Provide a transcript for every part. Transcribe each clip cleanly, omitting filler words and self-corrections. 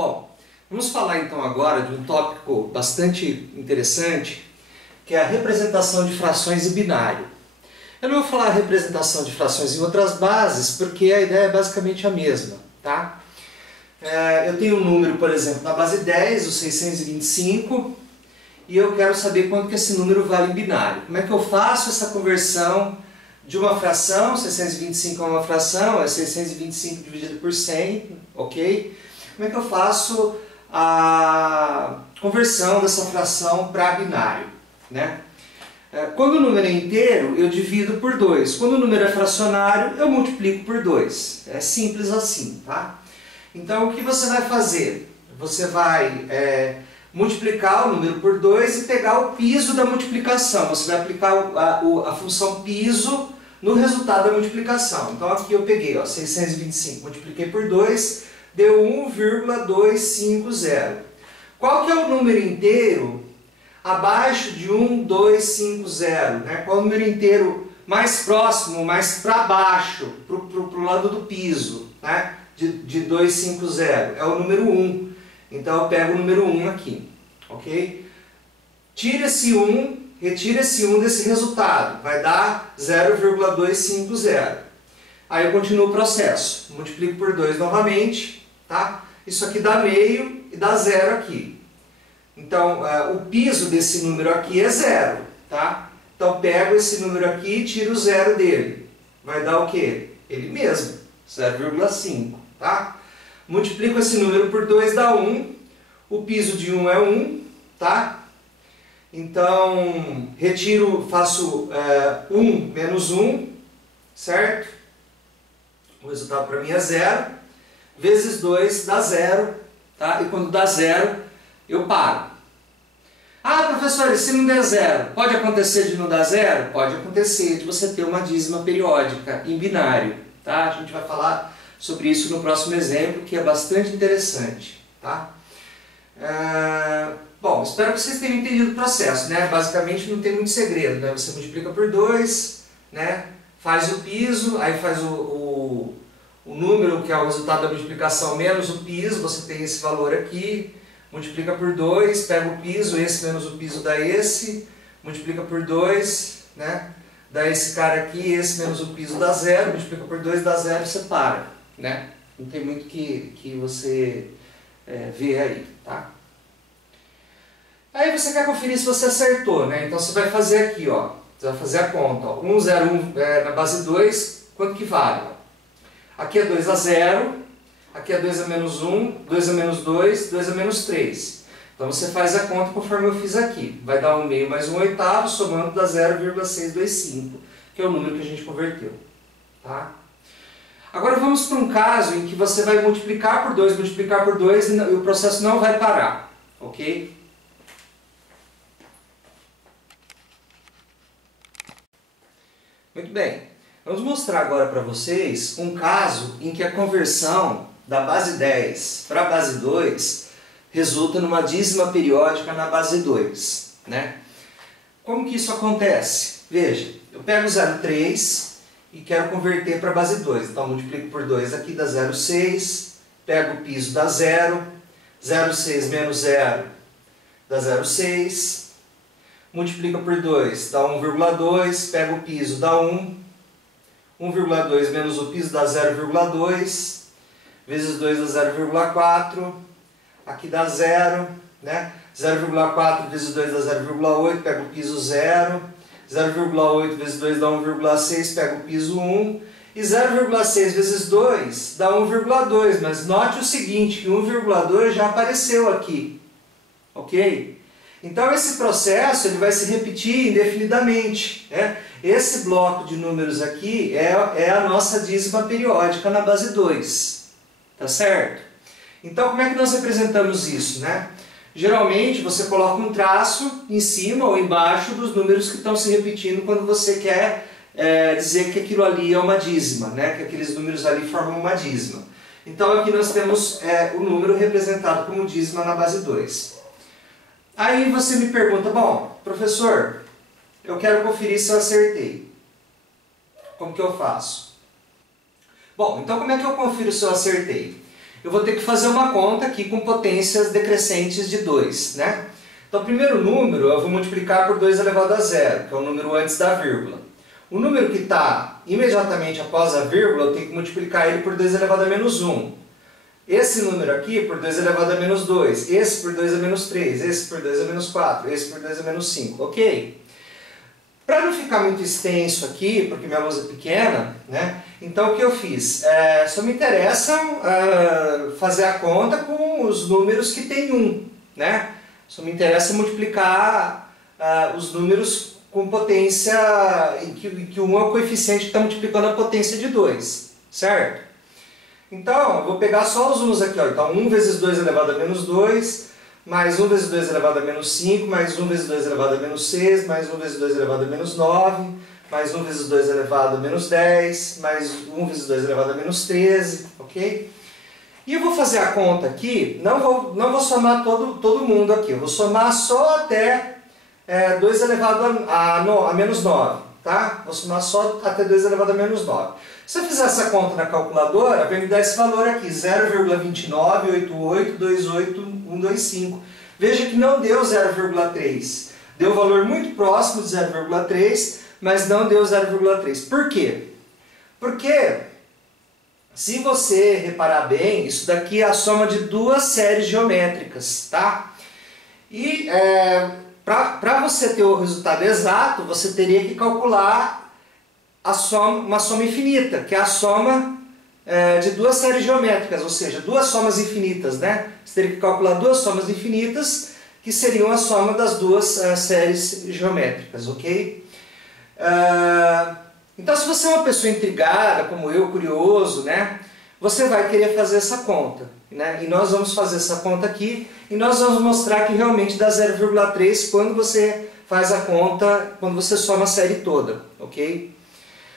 Bom, vamos falar então agora de um tópico bastante interessante, que é a representação de frações em binário. Eu não vou falar representação de frações em outras bases, porque a ideia é basicamente a mesma, tá? Eu tenho um número, por exemplo, na base 10, o 625, e eu quero saber quanto que esse número vale em binário. Como é que eu faço essa conversão de uma fração? 625 é uma fração, é 625 dividido por 100, ok? Como é que eu faço a conversão dessa fração para binário, né? Quando o número é inteiro, eu divido por 2. Quando o número é fracionário, eu multiplico por 2. É simples assim, tá? Então, o que você vai fazer? Você vai multiplicar o número por 2 e pegar o piso da multiplicação. Você vai aplicar a função piso no resultado da multiplicação. Então, aqui eu peguei, ó, 625, multipliquei por 2, deu 1,250. Qual que é o número inteiro abaixo de 1,250, né? Qual é o número inteiro mais próximo, mais para baixo, para o lado do piso, né? de 250? É o número 1. Então eu pego o número 1 aqui, ok? Tira esse 1, retira esse 1 desse resultado, vai dar 0,250. Aí eu continuo o processo, multiplico por 2 novamente, tá? Isso aqui dá meio e dá 0 aqui. Então, o piso desse número aqui é 0, tá? Então, pego esse número aqui e tiro o 0 dele. Vai dar o quê? Ele mesmo, 0,5, tá? Multiplico esse número por 2, dá 1. O piso de 1 é 1, tá? Então, retiro, faço 1 menos 1, certo? O resultado para mim é 0. Vezes 2 dá 0, tá? E quando dá 0, eu paro. Ah, professor, e se não der 0? Pode acontecer de não dar 0? Pode acontecer de você ter uma dízima periódica em binário, tá? A gente vai falar sobre isso no próximo exemplo, que é bastante interessante, tá? Bom, espero que vocês tenham entendido o processo, né? Basicamente não tem muito segredo, né? Você multiplica por 2, né? Faz o piso, aí faz o número, que é o resultado da multiplicação, menos o piso, você tem esse valor aqui. Multiplica por 2, pega o piso, esse menos o piso dá esse, multiplica por 2, né? Dá esse cara aqui, esse menos o piso dá 0, multiplica por 2 dá 0 e separa, né? Não tem muito que você ver aí, tá? Aí você quer conferir se você acertou, né? Então você vai fazer aqui, ó, você vai fazer a conta, ó, 1, 0, 1 na base 2, quanto que vale? Aqui é 2 a 0. Aqui é 2 a menos 1, 2 a menos 2, 2 a menos 3. Então você faz a conta conforme eu fiz aqui. Vai dar 1 meio mais 1 oitavo, somando dá 0,625, que é o número que a gente converteu. Tá? Agora vamos para um caso em que você vai multiplicar por 2 e o processo não vai parar. Ok? Muito bem. Vamos mostrar agora para vocês um caso em que a conversão da base 10 para a base 2 resulta numa dízima periódica na base 2, né? Como que isso acontece? Veja, eu pego o 0,3 e quero converter para a base 2. Então, multiplico por 2 aqui, dá 0,6. Pego o piso, dá 0. 0,6 menos 0 dá 0,6. Multiplica por 2, dá 1,2. Pego o piso, dá 1. 1,2 menos o piso dá 0,2. Vezes 2 dá 0,4. Aqui dá 0, né? 0,4 vezes 2 dá 0,8. Pego o piso 0. 0,8 vezes 2 dá 1,6. Pego o piso 1. E 0,6 vezes 2 dá 1,2. Mas note o seguinte, que 1,2 já apareceu aqui. Ok? Então esse processo ele vai se repetir indefinidamente, né? Esse bloco de números aqui é a nossa dízima periódica na base 2. Tá certo? Então como é que nós representamos isso, né? Geralmente você coloca um traço em cima ou embaixo dos números que estão se repetindo quando você quer dizer que aquilo ali é uma dízima, né? Que aqueles números ali formam uma dízima. Então aqui nós temos o número representado como dízima na base 2. Aí você me pergunta, bom, professor, eu quero conferir se eu acertei. Como que eu faço? Bom, então como é que eu confiro se eu acertei? eu vou ter que fazer uma conta aqui com potências decrescentes de 2, né? Então o primeiro número eu vou multiplicar por 2 elevado a 0, que é o número antes da vírgula. O número que está imediatamente após a vírgula, eu tenho que multiplicar ele por 2 elevado a menos 1. Esse número aqui por 2 elevado a menos 2, esse por 2 a menos 3, esse por 2 a menos 4, esse por 2 a menos 5, ok? Para não ficar muito extenso aqui, porque minha lousa é pequena, né? Então o que eu fiz? Só me interessa fazer a conta com os números que tem 1, né? Só me interessa multiplicar os números com potência, em que 1 é o coeficiente que está multiplicando a potência de 2, certo? Então, eu vou pegar só os 1's aqui, ó. Então 1 vezes 2 elevado a menos 2, mais 1 vezes 2 elevado a menos 5, mais 1 vezes 2 elevado a menos 6, mais 1 vezes 2 elevado a menos 9, mais 1 vezes 2 elevado a menos 10, mais 1 vezes 2 elevado a menos 13, ok? E eu vou fazer a conta aqui, não vou somar todo mundo aqui, eu vou somar só até 2 elevado a menos 9, tá? Vou somar só até 2 elevado a menos 9. Se eu fizer essa conta na calculadora, vai me dar esse valor aqui, 0,2988125. Veja que não deu 0,3. Deu um valor muito próximo de 0,3, mas não deu 0,3. Por quê? Porque, se você reparar bem, isso daqui é a soma de duas séries geométricas, tá? E para você ter o resultado exato, você teria que calcular uma soma infinita, que é a soma de duas séries geométricas, ou seja, duas somas infinitas, né? Você teria que calcular duas somas infinitas, que seriam a soma das duas séries geométricas, ok? Então, se você é uma pessoa intrigada, como eu, curioso, né? Você vai querer fazer essa conta, né? E nós vamos fazer essa conta aqui, e nós vamos mostrar que realmente dá 0,3 quando você faz a conta, quando você soma a série toda, ok?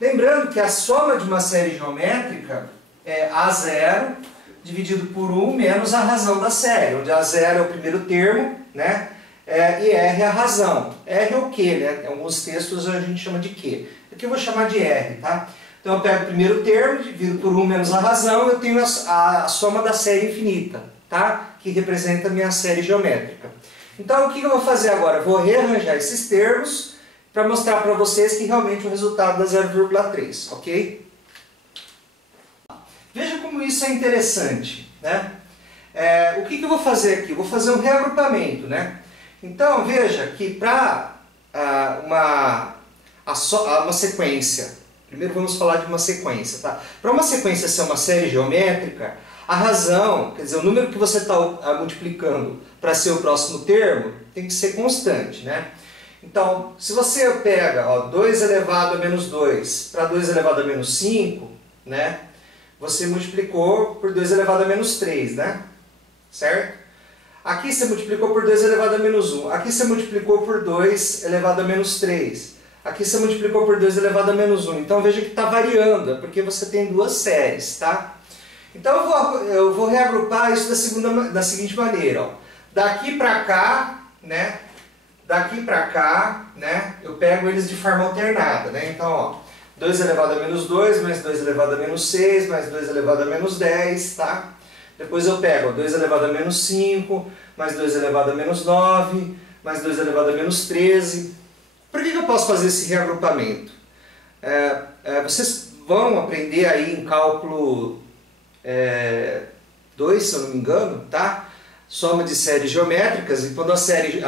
Lembrando que a soma de uma série geométrica é A0 dividido por 1 menos a razão da série, onde A0 é o primeiro termo, né? E R é a razão. R é o Q, né? Em alguns textos a gente chama de Q. Aqui eu vou chamar de R, tá? Então eu pego o primeiro termo, divido por 1 menos a razão, eu tenho a soma da série infinita, tá? Que representa a minha série geométrica. Então o que eu vou fazer agora? Eu vou rearranjar esses termos para mostrar para vocês que realmente o resultado dá 0,3, ok? Veja como isso é interessante, né? O que eu vou fazer aqui? Eu vou fazer um reagrupamento, né? Então veja que para uma sequência, primeiro vamos falar de uma sequência, tá? Para uma sequência ser uma série geométrica, a razão, quer dizer, o número que você está multiplicando para ser o próximo termo, tem que ser constante, né? Então, se você pega 2 elevado a menos 2 para 2 elevado a menos 5, né, você multiplicou por 2 elevado a menos 3, né? Certo? Aqui você multiplicou por 2 elevado a menos 1. Aqui você multiplicou por 2 elevado a menos 3. Aqui você multiplicou por 2 elevado a menos 1. Então veja que está variando, é porque você tem duas séries, tá? Então eu vou reagrupar isso da seguinte maneira. Ó. Daqui para cá, né? Daqui para cá, né, eu pego eles de forma alternada, né? Então, ó, 2 elevado a menos 2, mais 2 elevado a menos 6, mais 2 elevado a menos 10, tá? Depois eu pego 2 elevado a menos 5, mais 2 elevado a menos 9, mais 2 elevado a menos 13. Por que eu posso fazer esse reagrupamento? Vocês vão aprender aí em cálculo 2, se eu não me engano, tá? Soma de séries geométricas, e quando a série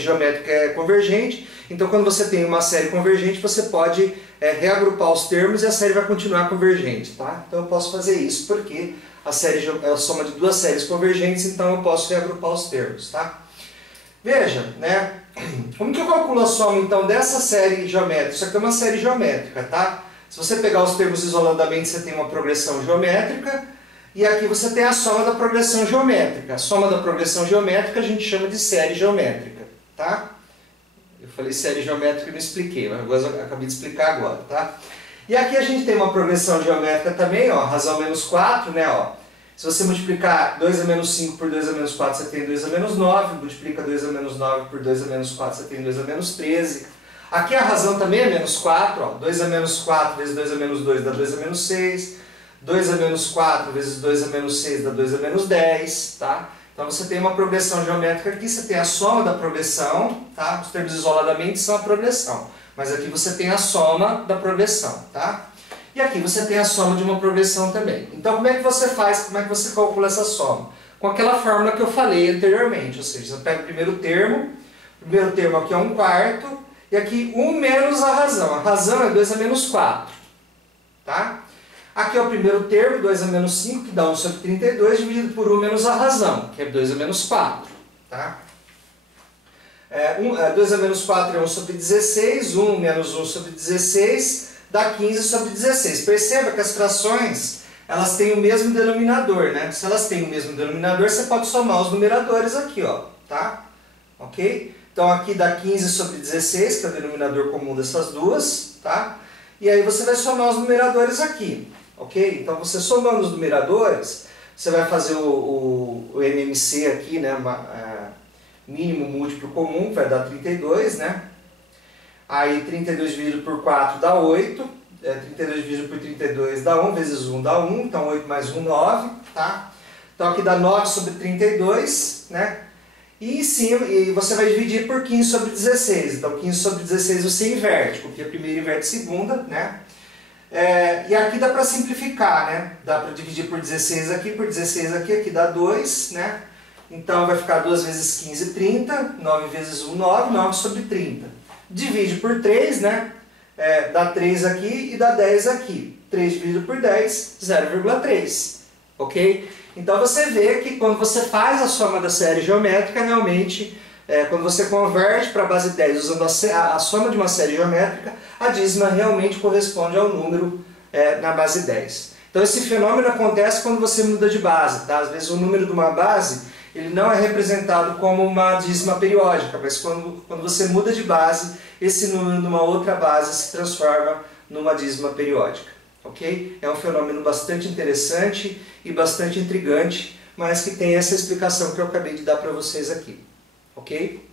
geométrica é convergente, então quando você tem uma série convergente, você pode reagrupar os termos e a série vai continuar convergente, tá? Então eu posso fazer isso porque a série é a soma de duas séries convergentes, então eu posso reagrupar os termos, tá? Veja, né? Como que eu calculo a soma então dessa série geométrica? Isso aqui é uma série geométrica, tá? Se você pegar os termos isoladamente, você tem uma progressão geométrica. E aqui você tem a soma da progressão geométrica. A soma da progressão geométrica a gente chama de série geométrica, tá? Eu falei série geométrica e não expliquei, mas eu acabei de explicar agora, tá? E aqui a gente tem uma progressão geométrica também, ó, razão menos 4, né, ó. Se você multiplicar 2 a menos 5 por 2 a menos 4, você tem 2 a menos 9. Multiplica 2 a menos 9 por 2 a menos 4, você tem 2 a menos 13. Aqui a razão também é menos 4, ó. 2 a menos 4 vezes 2 a menos 2 dá 2 a menos 6. 2 a menos 4 vezes 2 a menos 6 dá 2 a menos 10, tá? Então você tem uma progressão geométrica aqui, você tem a soma da progressão, tá? Os termos isoladamente são a progressão, mas aqui você tem a soma da progressão, tá? E aqui você tem a soma de uma progressão também. Então como é que você faz, como é que você calcula essa soma? Com aquela fórmula que eu falei anteriormente, ou seja, você pega o primeiro termo aqui é 1/4, e aqui 1 menos a razão é 2 a menos 4, tá? Aqui é o primeiro termo, 2 a menos 5, que dá 1 sobre 32, dividido por 1 menos a razão, que é 2 a menos 4. Tá? 2 a menos 4 é 1 sobre 16, 1 menos 1 sobre 16 dá 15 sobre 16. Perceba que as frações elas têm o mesmo denominador, né? Se elas têm o mesmo denominador, você pode somar os numeradores aqui, ó, tá? Ok? Então aqui dá 15 sobre 16, que é o denominador comum dessas duas, tá? E aí você vai somar os numeradores aqui. Ok? Então você somando os numeradores, você vai fazer o MMC aqui, né? Mínimo múltiplo comum, vai dar 32, né? Aí 32 dividido por 4 dá 8, 32 dividido por 32 dá 1, vezes 1 dá 1, então 8 mais 1, 9, tá? Então aqui dá 9 sobre 32, né? E em cima, e você vai dividir por 15 sobre 16, então 15 sobre 16 você inverte, porque a primeira inverte a segunda, né? E aqui dá para simplificar, né? Dá para dividir por 16 aqui, por 16 aqui, aqui dá 2, né? Então vai ficar 2 vezes 15, 30, 9 vezes 1, 9, 9 sobre 30. Divide por 3, né? Dá 3 aqui e dá 10 aqui. 3 dividido por 10, 0,3. Ok? Então você vê que quando você faz a soma da série geométrica, realmente, quando você converte para a base 10 usando a soma de uma série geométrica, a dízima realmente corresponde ao número na base 10. Então esse fenômeno acontece quando você muda de base, tá? Às vezes o número de uma base ele não é representado como uma dízima periódica, mas quando você muda de base, esse número de uma outra base se transforma numa dízima periódica. Ok? É um fenômeno bastante interessante e bastante intrigante, mas que tem essa explicação que eu acabei de dar para vocês aqui. Ok?